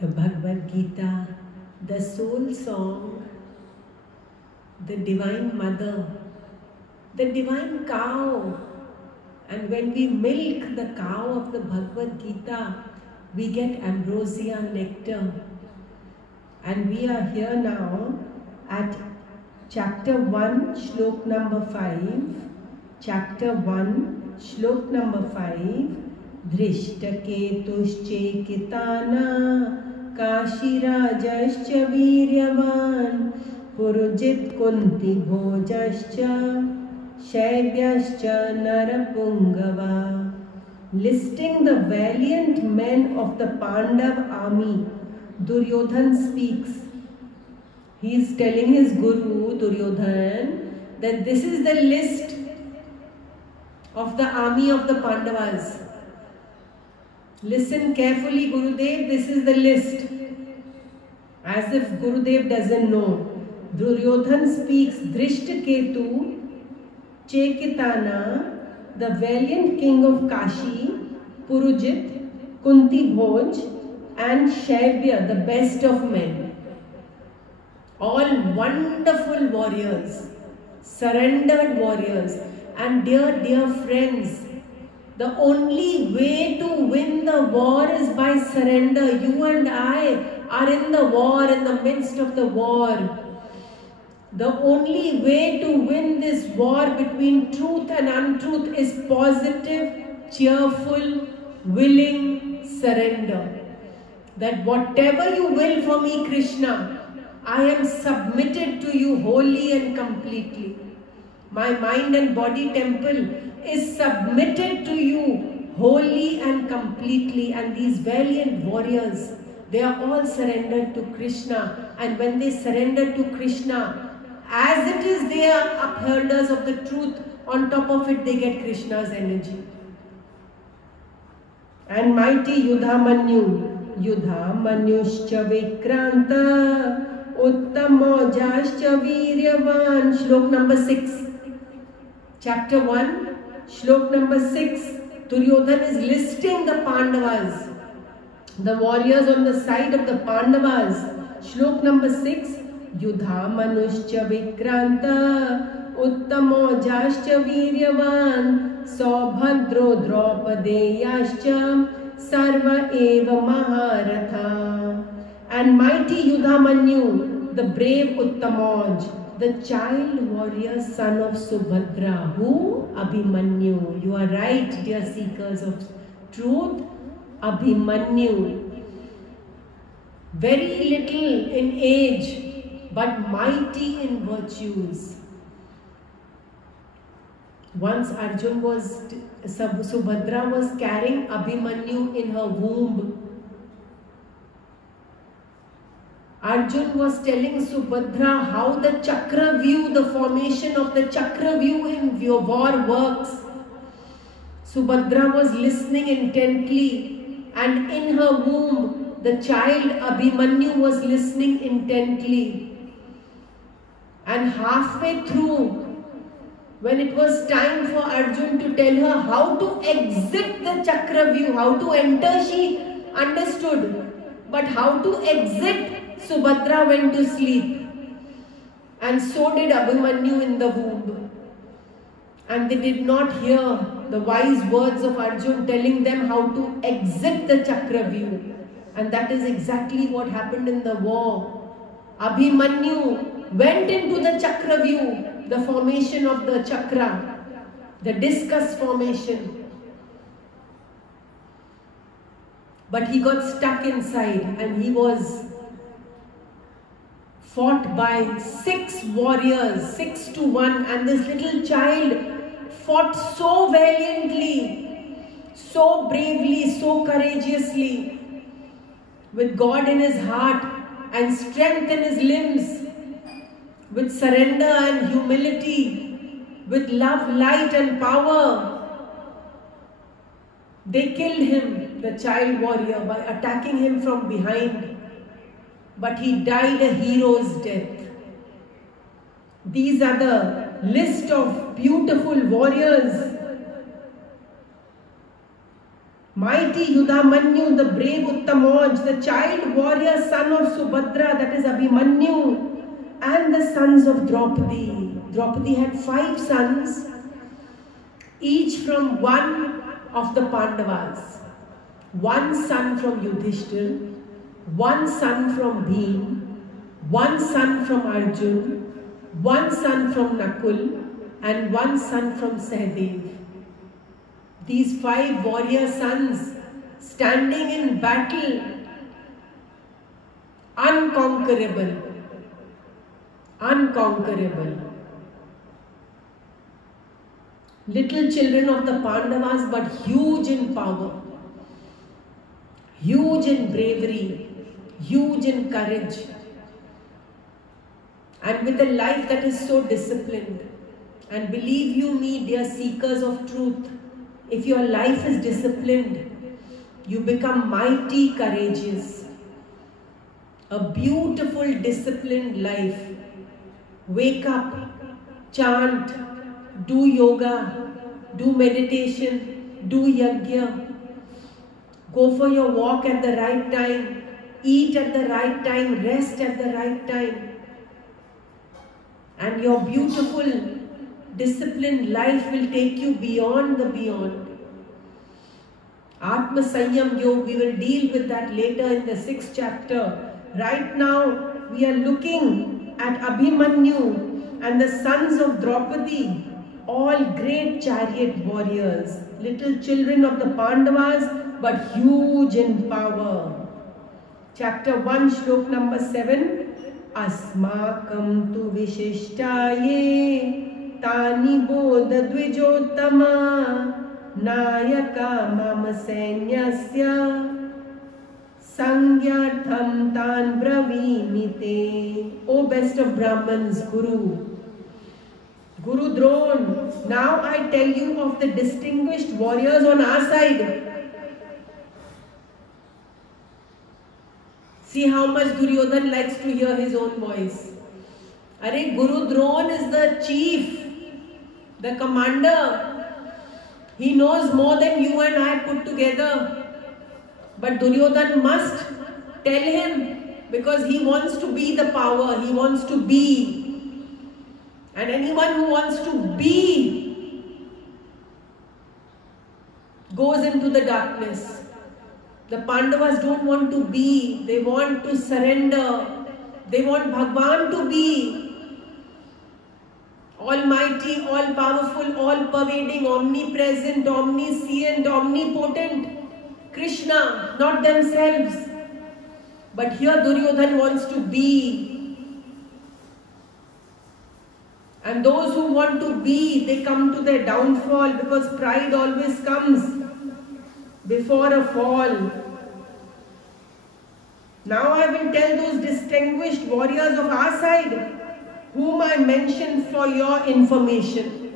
The Bhagwad Gita, the soul song, the Divine Mother, the Divine Cow. And when we milk the cow of the Bhagwad Gita, we get ambrosia nectar. And we are here now at chapter 1, shlok number 5. Chapter 1, shlok number 5. Dhrishtaketushchekitana Kashirajascha Viryavan Purujit Kunti Bhojascha Shaivyascha Narapungava. Listing the valiant men of the Pandav army, Duryodhan speaks. He is telling his guru Duryodhan that this is the list of the army of the Pandavas. Listen carefully, Gurudev, this is the list. As if Gurudev doesn't know. Duryodhan speaks, Dhrishtaketu, Chekitana, the valiant king of Kashi, Purujit, Kunti Bhoj, and Shaivya, the best of men. All wonderful warriors, surrendered warriors. And dear friends, the only way to win the war is by surrender. You and I are in the war, in the midst of the war. The only way to win this war between truth and untruth is positive, cheerful, willing surrender. That whatever you will for me, Krishna, I am submitted to you wholly and completely. My mind and body temple is submitted to you wholly and completely. And these valiant warriors, they are all surrendered to Krishna. And when they surrender to Krishna, as it is they are upholders of the truth, on top of it they get Krishna's energy. And mighty Yudhamanyuscha Vikranta Uttamojascha Viryavan. Shlok number 6. Chapter 1, shlok number 6. Duryodhan is listing the Pandavas, the warriors on the side of the Pandavas. Shlok number 6. Yudhamanuscha Vikranta Uttamojascha Viryavan Saubhadro Draupadeyascha Sarva Eva Maharatha. And mighty Yudhamanyu, the brave Uttamoj, the child warrior son of Subhadra. Who? Abhimanyu. You are right, dear seekers of truth. Abhimanyu. Very little in age, but mighty in virtues. Once Arjun Subhadra was carrying Abhimanyu in her womb. Arjun was telling Subhadra how the chakra view, the formation of the chakra view in war works. Subhadra was listening intently, and in her womb, the child Abhimanyu was listening intently. And halfway through, when it was time for Arjun to tell her how to exit the chakra view, how to enter, she understood. But how to exit, Subhadra went to sleep. And so did Abhimanyu in the womb. And they did not hear the wise words of Arjun telling them how to exit the chakra view. And that is exactly what happened in the war. Abhimanyu went into the chakra view, the formation of the chakra, the discus formation. But he got stuck inside and he was fought by 6 warriors, 6 to 1. And this little child fought so valiantly, so bravely, so courageously, with God in his heart and strength in his limbs, with surrender and humility, with love, light and power. They killed him, the child warrior, by attacking him from behind. But he died a hero's death. These are the list of beautiful warriors. Mighty Yudhamanyu, the brave Uttamauj, the child warrior son of Subhadra, that is Abhimanyu, and the sons of Draupadi. Draupadi had 5 sons, each from one of the Pandavas. 1 son from Yudhishthir, 1 son from Bhim, 1 son from Arjun, 1 son from Nakul, and 1 son from Sahadev. These 5 warrior sons standing in battle, unconquerable, unconquerable. Little children of the Pandavas, but huge in power, huge in bravery, huge in courage, and with a life that is so disciplined. And believe you me, dear seekers of truth, if your life is disciplined, you become mighty courageous. A beautiful disciplined life. Wake up, chant, do yoga, do meditation, do yajna. Go for your walk at the right time, eat at the right time, rest at the right time. And your beautiful disciplined life will take you beyond the beyond. Atma Sanyam Yoga, we will deal with that later in the 6th chapter. Right now, we are looking at Abhimanyu and the sons of Draupadi, all great chariot warriors, little children of the Pandavas, but huge in power. Chapter 1, Shlok number 7. Asmakam tu vishishtaye Tani bodha dvijottama Nayaka mama sainyasya Sangyartham tan bravimite. O best of Brahmans, Guru Drone, now I tell you of the distinguished warriors on our side. See how much Duryodhan likes to hear his own voice. Are Guru Drone is the chief, the commander. He knows more than you and I put together. But Duryodhan must tell him, because he wants to be the power, he wants to be. And anyone who wants to be goes into the darkness. The Pandavas don't want to be, they want to surrender. They want Bhagwan to be. Almighty, all-powerful, all-pervading, omnipresent, omniscient, omnipotent. Krishna, not themselves. But here Duryodhan wants to be. And those who want to be, they come to their downfall, because pride always comes before a fall. Now I will tell those distinguished warriors of our side, whom I mentioned for your information.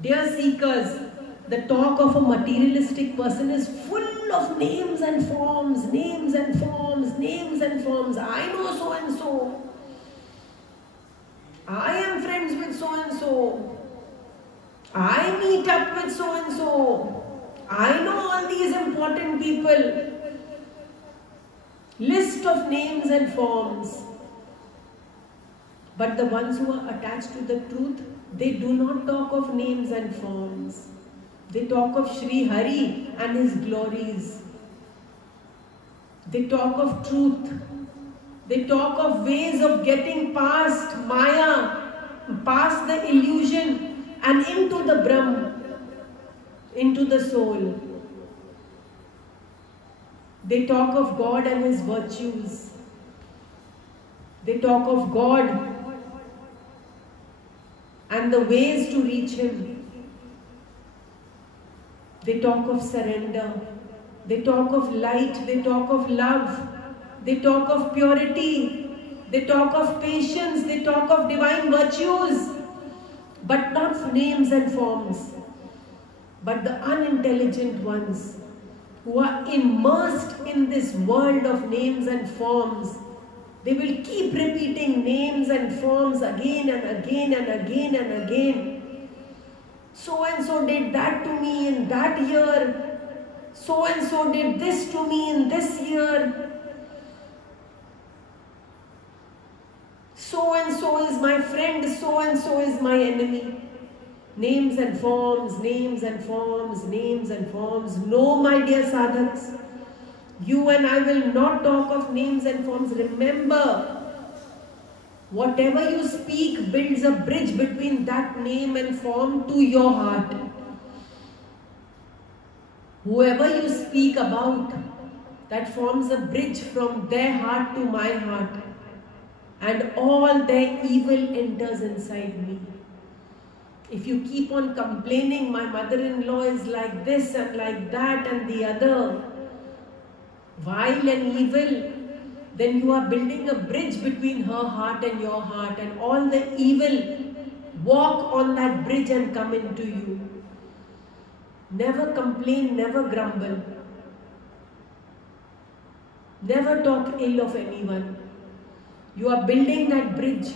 Dear seekers, the talk of a materialistic person is full of names and forms, names and forms, names and forms. I know so and so. I am friends with so and so. I meet up with so and so. I know all these important people. List of names and forms. But the ones who are attached to the truth, they do not talk of names and forms. They talk of Sri Hari and his glories. They talk of truth. They talk of ways of getting past Maya, past the illusion and into the Brahm, into the soul. They talk of God and His virtues. They talk of God and the ways to reach Him. They talk of surrender. They talk of light. They talk of love. They talk of purity. They talk of patience. They talk of divine virtues. But not names and forms. But the unintelligent ones who are immersed in this world of names and forms, they will keep repeating names and forms again and again and again and again. So and so did that to me in that year. So and so did this to me in this year. So and so is my friend, so and so is my enemy. Names and forms, names and forms, names and forms. No, my dear sadhaks, you and I will not talk of names and forms. Remember, whatever you speak builds a bridge between that name and form to your heart. Whoever you speak about, that forms a bridge from their heart to my heart. And all their evil enters inside me. If you keep on complaining, my mother-in-law is like this and like that and the other, vile and evil, then you are building a bridge between her heart and your heart, and all the evil walk on that bridge and come into you. Never complain, never grumble. Never talk ill of anyone. You are building that bridge.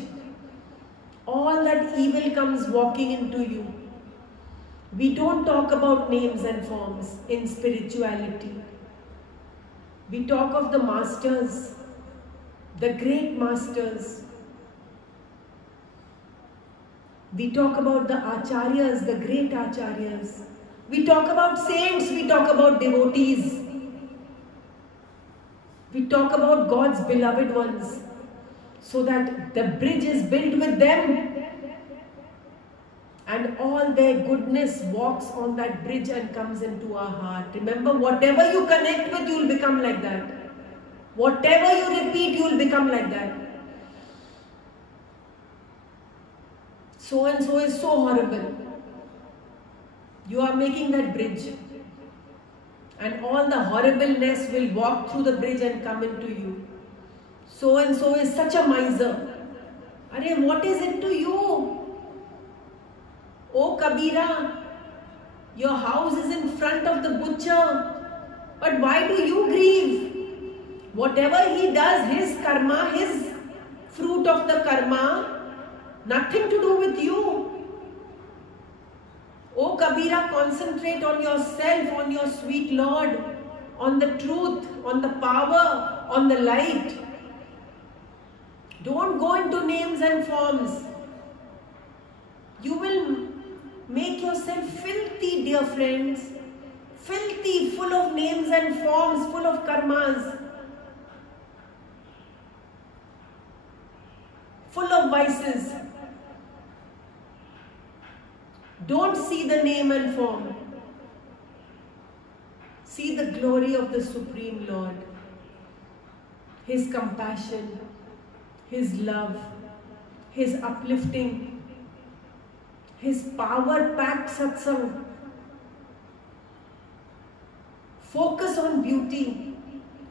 All that evil comes walking into you. We don't talk about names and forms in spirituality. We talk of the masters, the great masters. We talk about the acharyas, the great acharyas. We talk about saints, we talk about devotees. We talk about God's beloved ones, so that the bridge is built with them and all their goodness walks on that bridge and comes into our heart. Remember, whatever you connect with, you will become like that. Whatever you repeat, you will become like that. So and so is so horrible. You are making that bridge, and all the horribleness will walk through the bridge and come into you. So and so is such a miser. Arey, what is it to you? Oh Kabira, your house is in front of the butcher, but why do you grieve? Whatever he does, his karma, his fruit of the karma, nothing to do with you. Oh Kabira, concentrate on yourself, on your sweet Lord, on the truth, on the power, on the light. Don't go into names and forms. You will make yourself filthy, dear friends. Filthy, full of names and forms, full of karmas. Full of vices. Don't see the name and form. See the glory of the Supreme Lord. His compassion, His love, His uplifting, His power-packed satsang. Focus on beauty,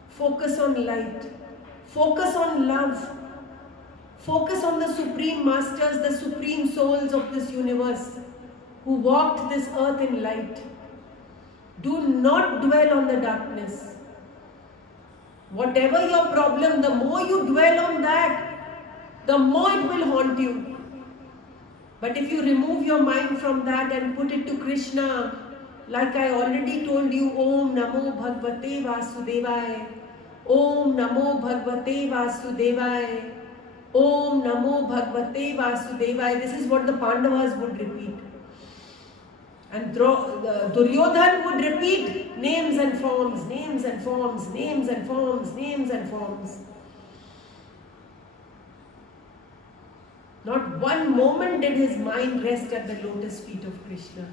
focus on light, focus on love, focus on the Supreme Masters, the Supreme Souls of this universe who walked this earth in light. Do not dwell on the darkness. Whatever your problem, the more you dwell on that, the more it will haunt you. But if you remove your mind from that and put it to Krishna, like I already told you, Om Namo Bhagavate Vasudevaya, Om Namo Bhagavate Vasudevaya, Om Namo Bhagavate Vasudevaya. This is what the Pandavas would repeat. And Duryodhan would repeat names and forms, names and forms, names and forms, names and forms. Not one moment did his mind rest at the lotus feet of Krishna.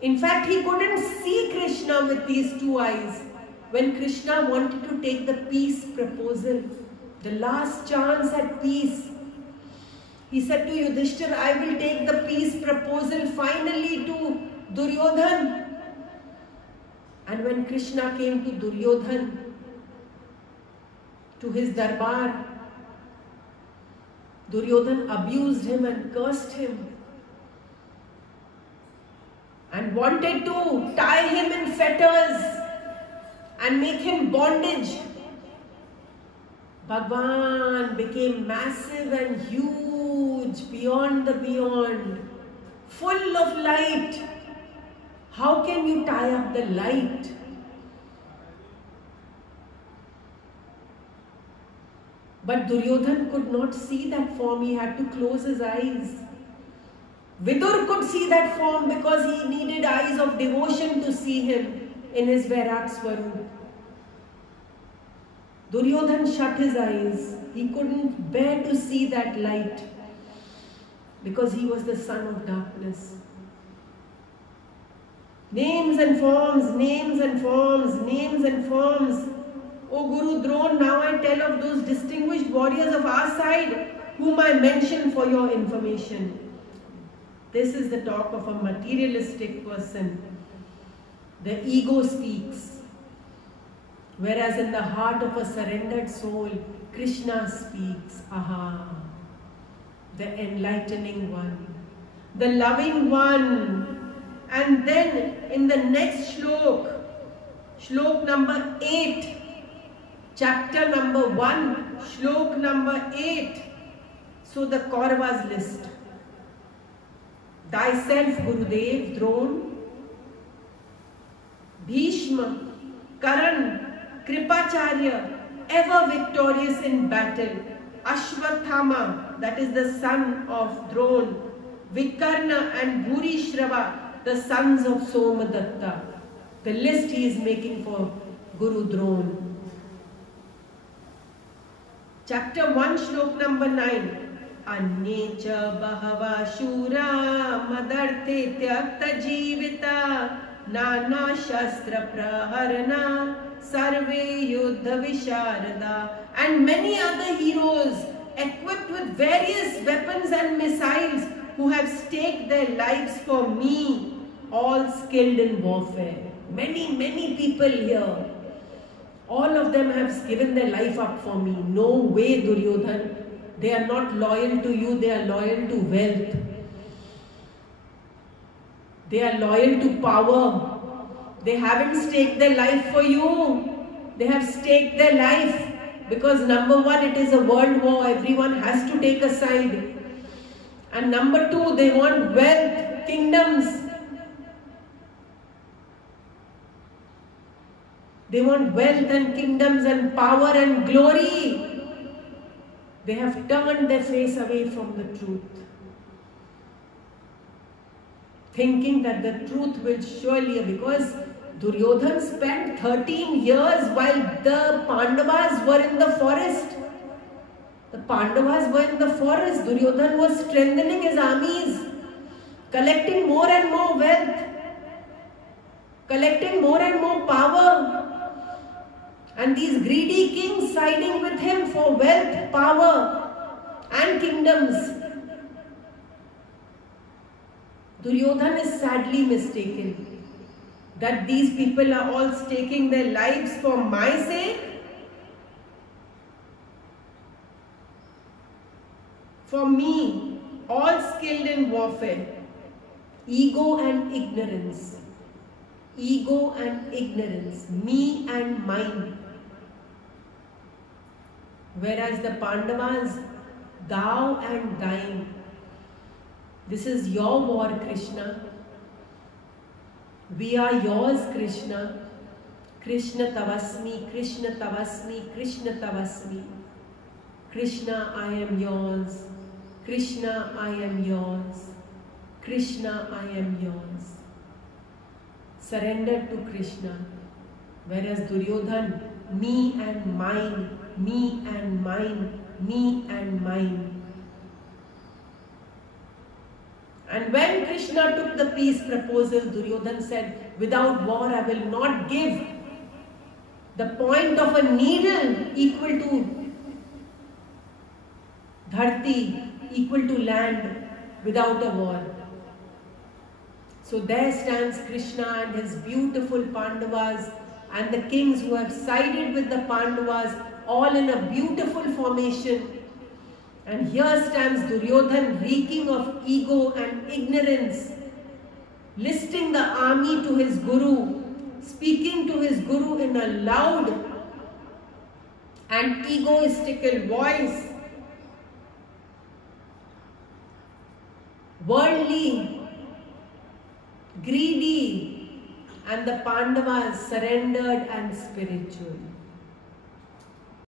In fact, he couldn't see Krishna with these two eyes. When Krishna wanted to take the peace proposal, the last chance at peace, he said to Yudhishthir, I will take the peace proposal finally to Duryodhan. And when Krishna came to Duryodhan, to his darbar, Duryodhan abused him and cursed him and wanted to tie him in fetters and make him bondage. Bhagwan became massive and huge, beyond the beyond, full of light. How can you tie up the light? But Duryodhan could not see that form. He had to close his eyes. Vidur could see that form because he needed eyes of devotion to see him in his Virat Swarup. Duryodhan shut his eyes. He couldn't bear to see that light because he was the son of darkness. Names and forms, names and forms, names and forms. O Guru Drone, now I tell of those distinguished warriors of our side whom I mention for your information. This is the talk of a materialistic person. The ego speaks. Whereas in the heart of a surrendered soul, Krishna speaks. Aha! The enlightening one. The loving one. And then in the next shlok number 8, chapter number 1, shlok number 8. So the Kauravas list. Thyself, Gurudev, Drone, Bhishma, Karan, Kripacharya, ever victorious in battle, Ashwathama, that is the son of Drone, Vikarna and Bhurishrava, the sons of Somadatta. The list he is making for Guru Drone. Chapter 1, shlok number 9. Anye cha bahava shura madarte tyakta jivita nana shastra praharana sarve yuddha visharada. And many other heroes equipped with various weapons and missiles who have staked their lives for me, all skilled in warfare. Many people here. All of them have given their life up for me. No way, Duryodhan. They are not loyal to you, they are loyal to wealth. They are loyal to power. They haven't staked their life for you. They have staked their life because number one, it is a world war. Everyone has to take a side. And number two, they want wealth, kingdoms. They want wealth and kingdoms and power and glory. They have turned their face away from the truth, thinking that the truth will surely, because Duryodhan spent 13 years while the Pandavas were in the forest. The Pandavas were in the forest. Duryodhan was strengthening his armies, collecting more and more wealth, collecting more and more power. And these greedy kings siding with him for wealth, power and kingdoms. Duryodhan is sadly mistaken that these people are all staking their lives for my sake, for me, all skilled in warfare. Ego and ignorance. Ego and ignorance. Me and mine. Whereas the Pandavas, thou and thine. This is your war, Krishna. We are yours, Krishna. Krishna Tavasmi, Krishna Tavasmi, Krishna Tavasmi. Krishna, I am yours. Krishna, I am yours. Krishna, I am yours. Surrender to Krishna. Whereas Duryodhan, me and mine, me and mine, me and mine. And when Krishna took the peace proposal, Duryodhan said, without war I will not give the point of a needle equal to dharti, equal to land, without a war. So there stands Krishna and his beautiful Pandavas and the kings who have sided with the Pandavas, all in a beautiful formation. And here stands Duryodhan, reeking of ego and ignorance, listing the army to his guru, speaking to his guru in a loud and egoistical voice, worldly, greedy, and the Pandavas surrendered and spiritual.